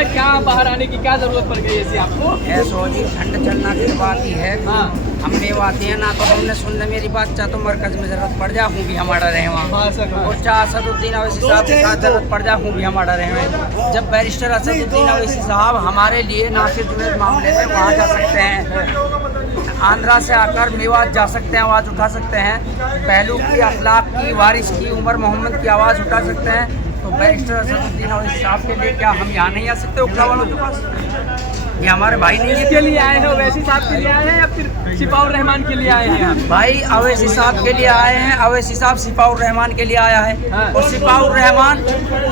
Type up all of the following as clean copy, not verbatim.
बताइए क्या बाहर आने की क्या जरूरत पड़ गई ऐसी आपको? ऐसा जी ठंड चलना की बात ही है। हाँ हमने बात है ना तो हमने सुन मेरी बात चाह तो मरकज में जरूरत पड़ जा हूँ भी हमारा रहे वहाँ और चाह असदुद्दीन अवैसी साहब के साथ जरूरत पड़ जा हूँ भी हमारा रहे। जब बैरिस्टर असदुद्दीन अवैसी साहब हमारे लिए नासिर जुनैद मामले में वहाँ जा सकते हैं, आंध्रा से आकर मेवात जा सकते हैं, आवाज़ उठा सकते हैं, पहलू की, अखलाक की, वारिस की, उमर मोहम्मद की आवाज़ उठा सकते हैं, तो बैरिस्टर असदुद्दीन अवैसी साहब के लिए क्या हम यहाँ नहीं आ सकते? उखला वालों के पास ये हमारे भाई नहीं है। इसके लिए आए हैं अवैसी साहब के लिए आए हैं या फिर सिपाउर रहमान के लिए आए हैं आप? भाई अवैसी साहब के लिए आए हैं। अवैसी साहब सिपाउर रहमान के लिए आया है हाँ। और सिपाउर रहमान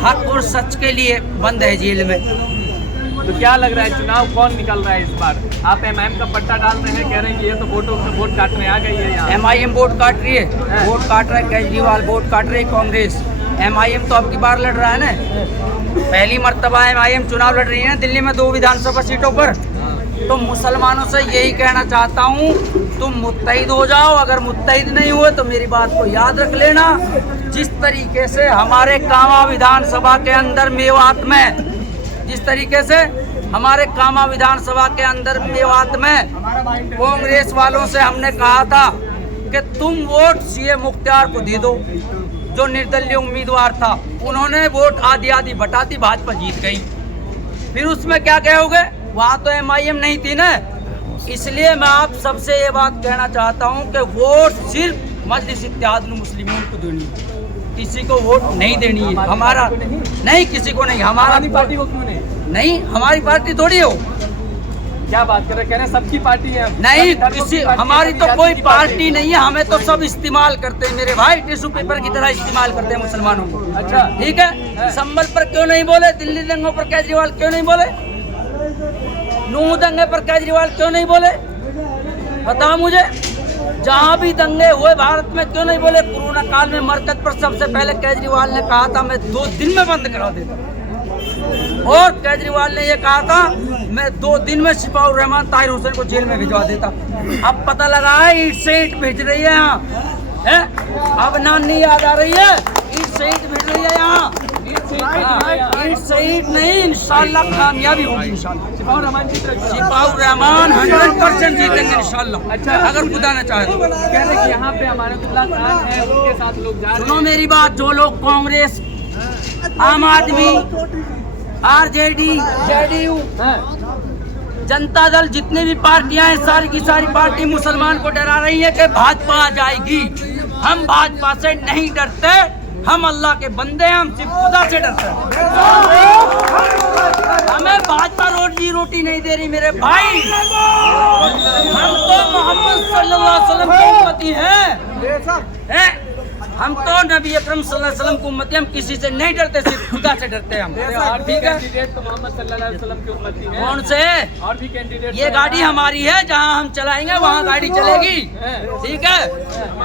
हक और सच के लिए बंद है जेल में। तो क्या लग रहा है चुनाव कौन निकल रहा है इस बार? आप एमआईएम का पट्टा डाल रहे हैं, कह रहे हैं कि ये तो वोट काटने आ गई है यहाँ। एमआईएम वोट काट रही है, वोट काट रहा है केजरीवाल, वोट काट रही है कांग्रेस। एमआईएम तो अब की बार लड़ रहा है ना, पहली मर्तबा एमआईएम चुनाव लड़ रही है ना दिल्ली में 2 विधानसभा सीटों पर। तो मुसलमानों से यही कहना चाहता हूँ, तुम मुत्तहिद हो जाओ। अगर मुत्तहिद नहीं हुए तो मेरी बात को याद रख लेना। जिस तरीके से हमारे कामा विधानसभा के अंदर मेवात में, जिस तरीके से हमारे कामा विधानसभा के अंदर मेवात में कांग्रेस वालों से हमने कहा था कि तुम वोट सीए मुख्तार को दे दो, जो निर्दलीय उम्मीदवार था, उन्होंने वोट आधी आधी बटा दी, भाजपा जीत गई। फिर उसमें क्या कहोगे? वहाँ तो एमआईएम नहीं थी ना। इसलिए मैं आप सबसे ये बात कहना चाहता हूँ कि वोट सिर्फ मजलिस इत्तेहादुल मुस्लिमीन को देनी है, किसी को वोट नहीं देनी है। हमारा नहीं, किसी को नहीं, हमारा पार्टी को क्यों नहीं? हमारी पार्टी थोड़ी हो। क्या बात कर रहे हैं? कह रहे हैं सबकी पार्टी है। नहीं, किसी हमारी तो कोई पार्टी नहीं है, हमें तो सब इस्तेमाल करते हैं मेरे भाई, टिश्यू पेपर की तरह इस्तेमाल करते हैं मुसलमानों को। अच्छा ठीक है। संभल पर क्यों नहीं बोले? दिल्ली दंगों पर केजरीवाल क्यों नहीं बोले? नूह दंगे पर केजरीवाल क्यों नहीं बोले? बताओ मुझे। जहाँ भी दंगे हुए भारत में क्यों नहीं बोले? कोरोना काल में मरकज पर सबसे पहले केजरीवाल ने कहा था मैं 2 दिन में बंद करा देता, और केजरीवाल ने ये कहा था मैं 2 दिन में सिपाउर रहमान ताहिर हुसैन को जेल में भिजवा देता। अब पता लगा है ईट से ईट भेज रही है यहाँ है? अब नानी याद आ रही है, ईट से ईट भेज रही है यहाँ। ईट से ईट नहीं, इंशाल्लाह कामयाबी होगी इंशाल्लाह। सिपाउर रहमान की तरफ सिपाउर रहमान 100% जीतेंगे इंशाल्लाह। अच्छा, अगर खुदा न चाहे तो। कह रहे कि यहाँ पे हमारे अब्दुल्ला खान है, उनके साथ लोग जा रहे सुनो हैं। मेरी बात, जो लोग कांग्रेस, आम आदमी, आरजेडी, जेडीयू, जनता दल, जितनी भी पार्टियां हैं, सारी की सारी पार्टी मुसलमान को डरा रही है कि भाजपा आ जाएगी। हम भाजपा से नहीं डरते, हम अल्लाह के बंदे हैं, हम सिर्फ खुदा से डरते हैं। हमें भाजपा रोटी नहीं दे रही मेरे भाई। हम तो मोहम्मद सल्लल्लाहु अलैहि वसल्लम की उम्मती हैं। हम तो नबी अकरम सल्लल्लाहु अलैहि वसल्लम की उम्मती, हम किसी से नहीं डरते, सिर्फ खुदा से डरते हैं हम। ठीक है, कैंडिडेट तो मोहम्मद सल्लल्लाहु अलैहि वसल्लम की उम्मती हैं। कौन से? और भी कैंडिडेट। ये गाड़ी हमारी है, जहाँ हम चलाएंगे वहाँ गाड़ी चलेगी। ठीक है,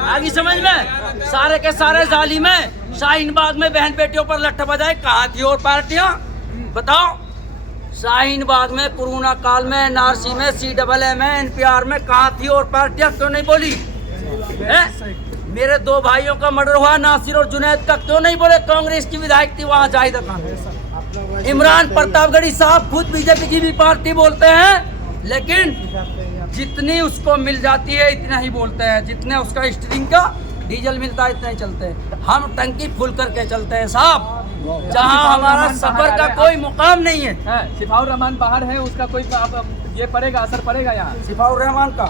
आगे समझ में। सारे के सारे जालिम में शाहीन बाग में बहन बेटियों पर लट्ठ बजाए, कहाँ थी और पार्टियाँ? बताओ। शाहीन बाग में, कोरोना काल में, एनआरसी में, CAA में, NPR में कहाँ थी और पार्टियाँ क्यों नहीं बोली? मेरे 2 भाइयों का मर्डर हुआ, नासिर और जुनैद का, क्यों नहीं बोले? कांग्रेस की विधायक थी वहाँ जाहिदा खान। इमरान प्रतापगढ़ी साहब खुद बीजेपी की भी पार्टी बोलते हैं, लेकिन जितनी उसको मिल जाती है इतना ही बोलते हैं, जितने उसका स्टीयरिंग का डीजल मिलता है इतना ही चलते हैं। हम टंकी फुल करके चलते हैं साहब, जहाँ हमारा सफर का कोई मुकाम नहीं है। सिपाउर रहमान बाहर है, उसका कोई ये पड़ेगा, असर पड़ेगा यहाँ सिपाउर रहमान का?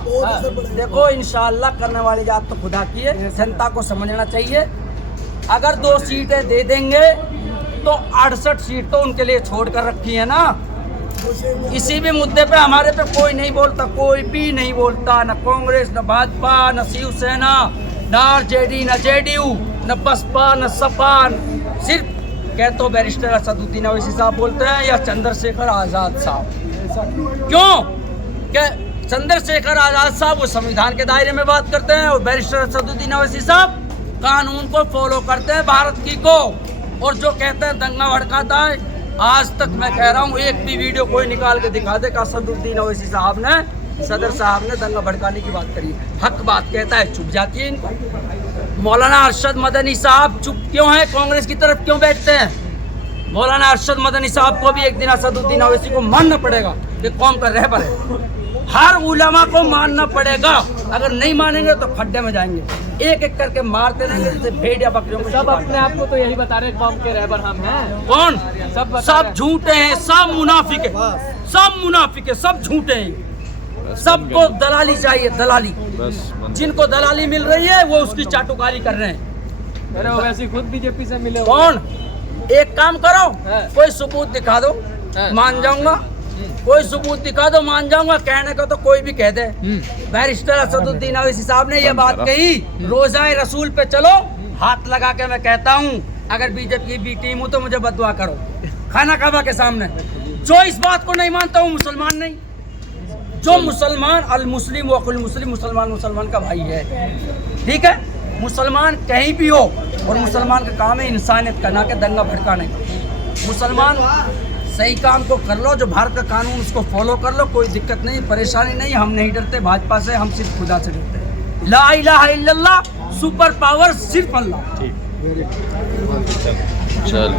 देखो इंशाअल्लाह करने वाली जात तो खुदा की है, जनता को समझना चाहिए। अगर 2 सीटें दे देंगे तो 68 सीट तो उनके लिए छोड़ कर रखी है ना। किसी भी मुद्दे पे हमारे पे कोई नहीं बोलता, कोई भी नहीं बोलता, न कांग्रेस, न भाजपा, न शिवसेना, न आरजेडी, न जेडीयू, न बसपा, न सपा। सिर्फ क्या तो बैरिस्टर असदुद्दीन अवैसी साहब बोलते हैं या चंद्रशेखर आज़ाद साहब। क्यों? क्या चंद्रशेखर आज़ाद साहब वो संविधान के दायरे में बात करते हैं और बैरिस्टर असदुद्दीन अवैसी साहब कानून को फॉलो करते हैं, भारत की को। और जो कहते हैं दंगा भड़काता है, आज तक मैं कह रहा हूँ एक भी वीडियो कोई निकाल के दिखा दे कि असदुद्दीन अवैसी साहब ने, सदर साहब ने दंगा भड़काने की बात करी। हक बात कहता है, चुप जाती है इनको। मौलाना अरशद मदनी साहब चुप क्यों है? कांग्रेस की तरफ क्यों बैठते हैं? मौलाना अरशद मदनी साहब को भी एक दिन असदुद्दीन ओवैसी को मानना पड़ेगा कि कौम का रहबर है। हर उलमा को मानना पड़ेगा, अगर नहीं मानेंगे तो खड्डे में जाएंगे। एक एक करके मारते रहेंगे जैसे भेड़ या बकरियों को। सब अपने आप को तो यही बता रहे कौम के रहबर हम हैं। कौन? सब सब झूठे हैं, सब मुनाफिक है, सब मुनाफिक है, सब झूठे हैं। सबको दलाली चाहिए, दलाली। जिनको दलाली मिल रही है वो उसकी चाटुकारी कर रहे हैं। अरे ओवैसी खुद बीजेपी से मिले। कौन? एक काम करो, हाँ। कोई सबूत दिखा दो, हाँ। मान जाऊंगा। कोई सबूत दिखा दो, मान जाऊंगा। कहने को तो कोई भी कह दे। बैरिस्टर असदुद्दीन ओवैसी साहब ने ये बात कही, रोज़ाए रसूल पे चलो। हाथ लगा के मैं कहता हूँ, अगर बीजेपी की टीम हो तो मुझे बददुआ करो, खाना काबा के सामने। जो इस बात को नहीं मानता हूँ मुसलमान नहीं। जो मुसलमान, अल मुस्लिम वकुल मुस्लिम, मुसलमान मुसलमान का भाई है, ठीक है। मुसलमान कहीं भी हो, और मुसलमान का काम है इंसानियत का, ना कि दंगा भड़काने का। मुसलमान सही काम को कर लो, जो भारत का कानून उसको फॉलो कर लो, कोई दिक्कत नहीं, परेशानी नहीं। हम नहीं डरते भाजपा से, हम सिर्फ खुदा से डरते हैं। ला इलाहा इल्लल्लाह, सुपर पावर सिर्फ अल्लाह। चल